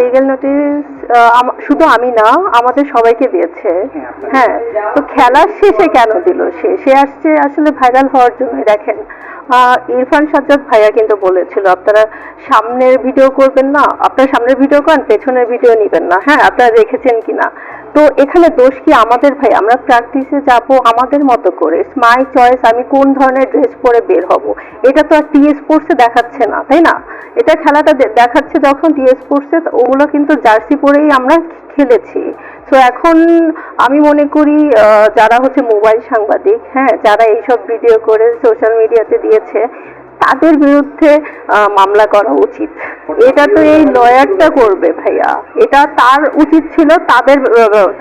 Legal notice শুধু আমি না আমাদের সবাইকে দিয়েছে। হ্যাঁ তো খেলার শেষে কেন দিল সে? সে আসছে আসলে ভাইরাল হওয়ার জন্য দেখেন। আহ, ইরফান সাজ্জাদ ভাইয়া কিন্তু বলেছিল আপনারা সামনের ভিডিও করবেন না আপনারা সামনের ভিডিও করেন পেছনের ভিডিও নিবেন না। হ্যাঁ আপনারা দেখেছেন কিনা? তো এখানে দোষ কি আমাদের ভাই? আমরা প্র্যাকটিসে যাব আমাদের মতো করে। মাই চয়েস আমি কোন ধরনের ড্রেস পরে বের হব? এটা তো আর টি স্পোর্টসে দেখাচ্ছে না, তাই না? এটা খেলাটা দেখাচ্ছে যখন টি স্পোর্টসে ওগুলো কিন্তু জার্সি পরেই আমরা খেলেছি। তো এখন আমি মনে করি যারা হচ্ছে মোবাইল সাংবাদিক হ্যাঁ যারা এইসব ভিডিও করে সোশ্যাল মিডিয়াতে দিয়েছে, তাদের বিরুদ্ধে মামলা করা উচিত। এটা তো এই লয়ারটা করবে ভাইয়া। এটা তার উচিত ছিল তাদের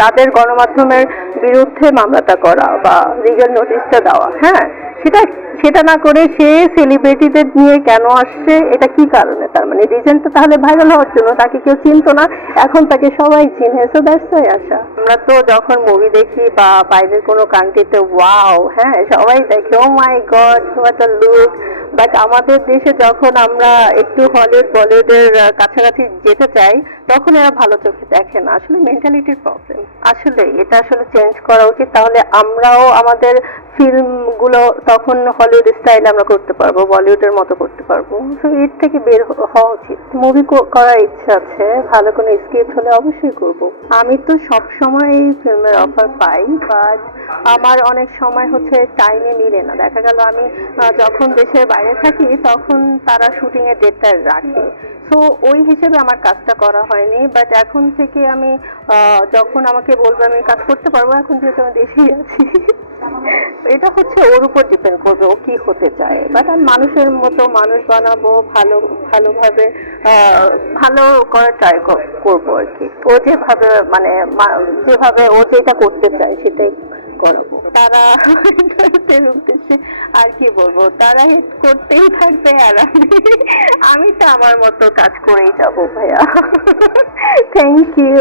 তাদের গণমাধ্যমের বিরুদ্ধে মামলাটা করা বা লিগাল নোটিশটা দেওয়া। হ্যাঁ সেটা সেটা না করে সে সেলিব্রিটিদের নিয়ে কেন আসছে? এটা কি কারণে? তার মানে রিজনটা তাহলে ভাইরাল হওয়ার জন্য তাকে কেউ চিনতো না, এখন তাকে সবাই চিনে। সো দ্যাটস আসা আমরা তো যখন মুভি দেখি বা বাইরের কোনো কান্ট্রিতে ওয়াও হ্যাঁ সবাই দেখে ও my god what a look but আমাদের দেশে যখন আমরা একটু হলিউড বলিউডের কাছাকাছি যেতে চাই, তখন এরা ভালো চোখে দেখে না। আসলে মেন্টালিটির প্রবলেম আসলে এটা আসলে চেঞ্জ করা উচিত। তাহলে আমরাও আমাদের ফিল্মগুলো তখন হলিউড স্টাইল আমরা করতে পারব বলিউডের মতো করতে পারব। তো এর থেকে বের হওয়া উচিত। মুভি করার ইচ্ছা আছে, ভালো কোনো স্ক্রিপ্ট হলে অবশ্যই করব। আমি তো সব সময় এই ফিল্মের অফার পাই বাট আমার অনেক সময় হচ্ছে টাইমে মিলে না। দেখা গেল আমি যখন দেশের বাইরে থাকি, তখন তারা শুটিং এর ডেটটা রাখে। তো ওই হিসেবে আমার কাজটা করা হয়নি বাট এখন থেকে আমি যখন আমাকে বলবে আমি কাজ করতে পারব, এখন যেহেতু আমি দেশেই আছি। এটা হচ্ছে ওর উপর ডিপেন্ড করবে, ও কি হতে চায়। বাট আমি মানুষের মতো মানুষ বানাবো, ভালো, ভালোভাবে ভালো করার ট্রাই করব আর কি। ও যেভাবে মানে যেভাবে ও যেটা করতে চায় সেটাই করাবো। তারা উদ্দেশ্যে আর কি বলব, তারা করতেই থাকবে আর আমি তো আমার মতো কাজ করেই যাব, ভাইয়া। Thank you